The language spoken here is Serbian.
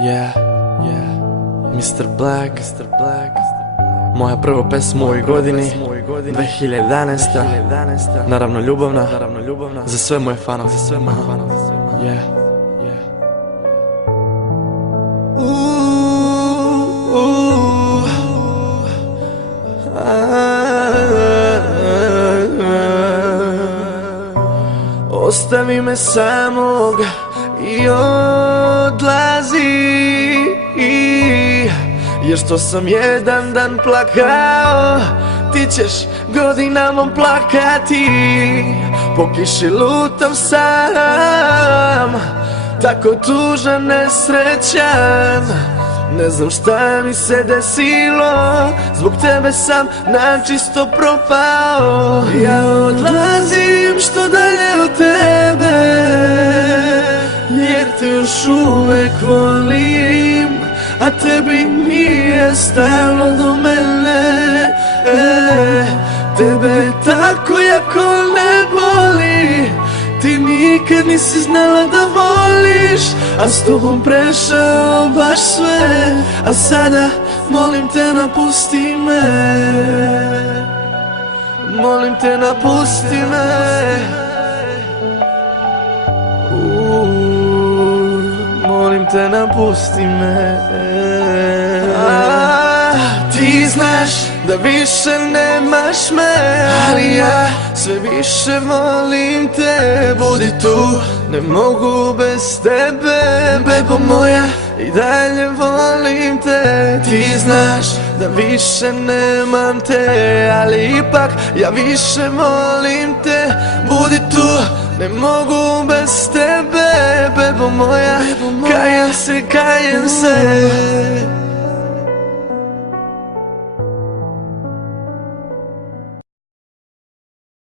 Yeah, Mr. Black, moja prva pesma u ovoj godini, 2011. Naravno ljubavna, za sve moje fanove. Yeah. Ostavi me samog i odlazi, jer što sam jedan dan plakao, ti ćeš godinama plakati. Po kiši lutam sam, tako tužan, nesrećan. Ne znam šta mi se desilo, zbog tebe sam načisto propao. Ja odlazim što dalje od tebe, jer te još uvek volim, a tebi nije stalo do mene. Tebe tako jako ne boli, ti nikad nisi znala da voliš, a s tobom prešao baš sve. A sada molim te napusti me, molim te napusti me. Molim te napusti me. Ti znaš da više nemaš me, ali ja sve više volim te. Budi tu, ne mogu bez tebe, bebo moja, i dalje volim te. Ti znaš da više nemam te, ali ipak ja više volim te. Budi tu, ne mogu bez tebe, bebo moja, kajem se, kajem se.